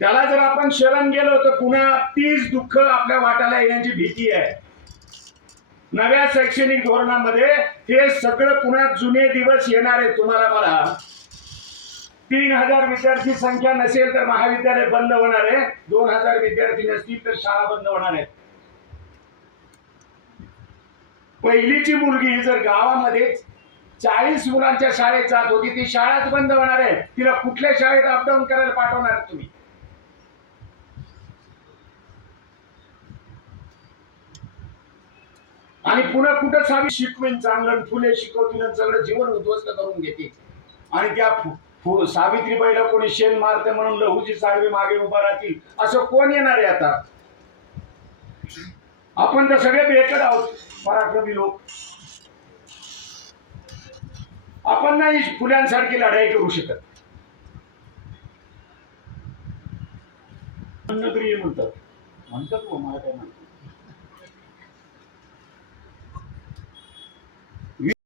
त्याला जर आपण शरण गेलो तर पुन्हा तीच दुःख आपल्या वाट्याला येण्याची भीती आहे. नव्या शैक्षणिक धोरणामध्ये हे सगळं पुन्हा जुने दिवस येणार आहे. तुम्हाला मला 3000 विद्यार्थी संख्या नसेल तर महाविद्यालय बंद होणार आहे. 2000 विद्यार्थी नसतील तर शाळा बंद होणार आहे. पहिलीची मुलगी जर गावामध्ये 40 मुलांच्या शाळेत जात होती, ती शाळाच बंद होणार आहे. तिला कुठल्या शाळेत अपडाऊन करायला पाठवणार तुम्ही? आणि पुन्हा कुठं सावी शिकवेन चांगलं, फुले शिकवतील सगळं जीवन उद्ध्वस्त करून घेते. आणि त्या सावित्रीबाईला कोणी शेण मारते म्हणून लहूची साळवी मागे उभा राहतील असं कोण येणार आहे आता? आपण तर सगळे बेकड आहोत पराक्रमी लोक. आपण नाही फुल्यांसारखी लढाई करू शकत. म्हणतात मला काय म्हणतात